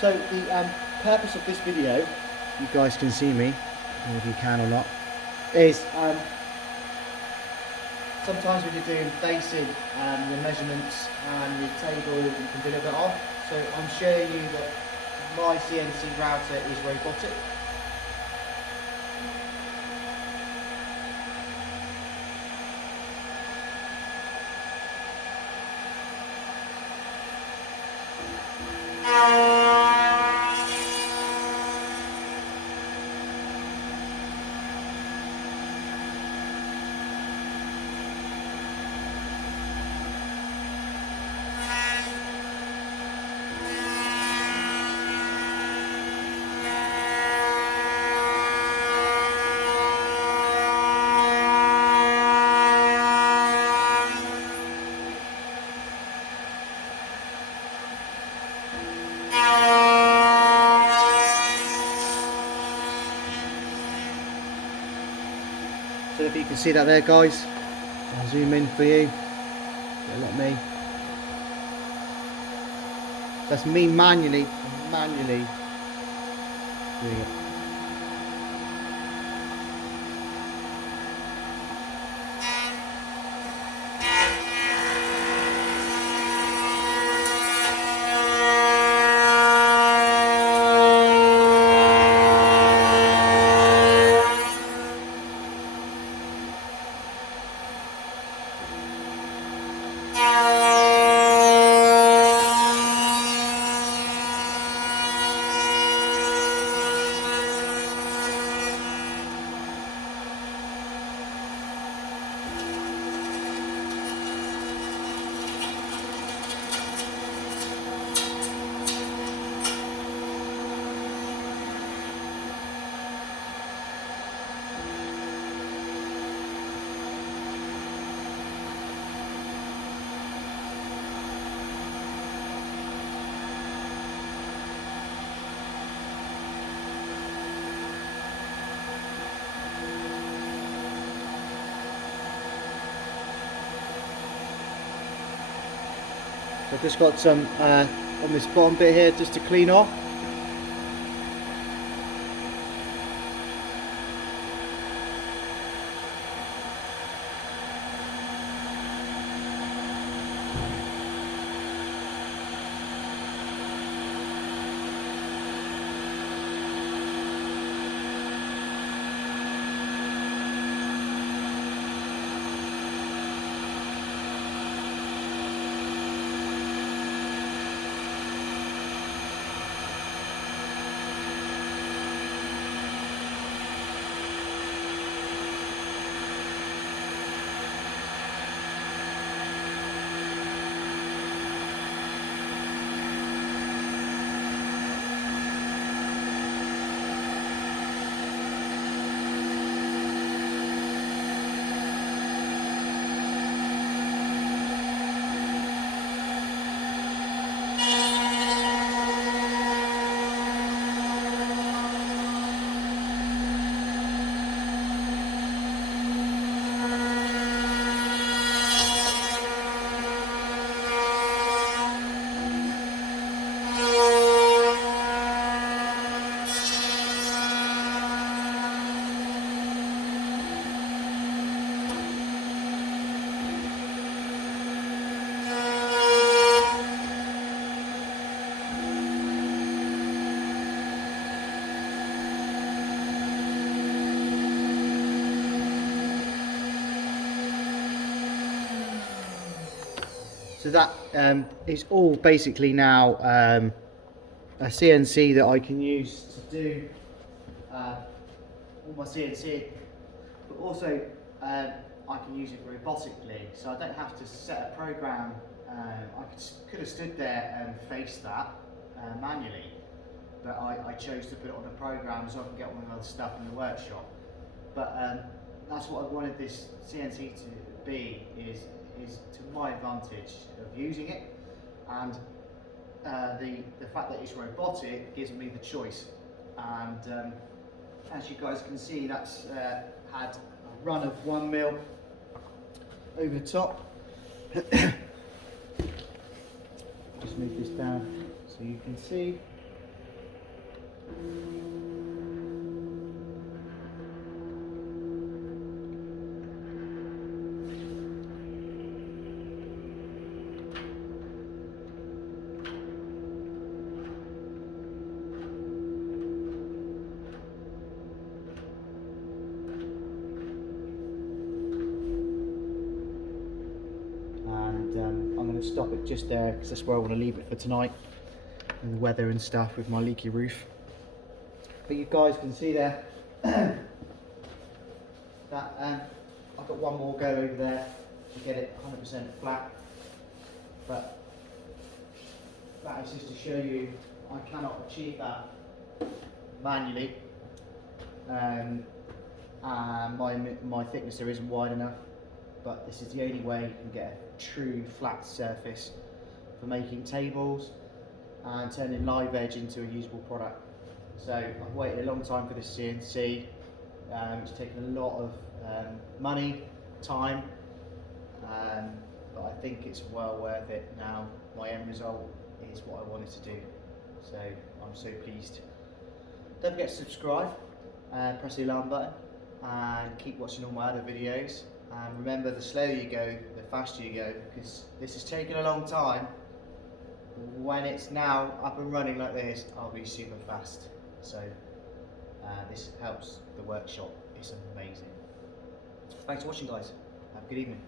So the purpose of this video, you guys can see me, if you can or not, is sometimes when you're doing basic your measurements and your table, you can be a little bit off. So I'm showing you that my CNC router is robotic. So if you can see that there, guys, I'll zoom in for you. Let me. That's me manually doing it. I've just got some on this bottom bit here just to clean off. So that is all basically now a CNC that I can use to do all my CNC, but also I can use it robotically, so I don't have to set a program. Could have stood there and faced that manually, but I chose to put it on a program so I can get all my other stuff in the workshop. But that's what I wanted this CNC to be, is to my advantage of using it, and the fact that it's robotic gives me the choice. And as you guys can see, that's had a run of 1 mil over the top. Just move this down so you can see. And I'm going to stop it just there because that's where I want to leave it for tonight, and the weather and stuff with my leaky roof. But you guys can see there that I've got one more go over there to get it 100% flat, but that is just to show you I cannot achieve that manually, and my thickness there isn't wide enough, but this is the only way you can get a true flat surface for making tables and turning live edge into a usable product. So I've waited a long time for this CNC. It's taken a lot of money, time, but I think it's well worth it now. My end result is what I wanted to do, so I'm so pleased. Don't forget to subscribe, press the alarm button, and keep watching all my other videos. And remember, the slower you go, the faster you go, because this has taken a long time. When it's now up and running like this, I'll be super fast. So this helps the workshop. It's amazing. Thanks for watching, guys. Have a good evening.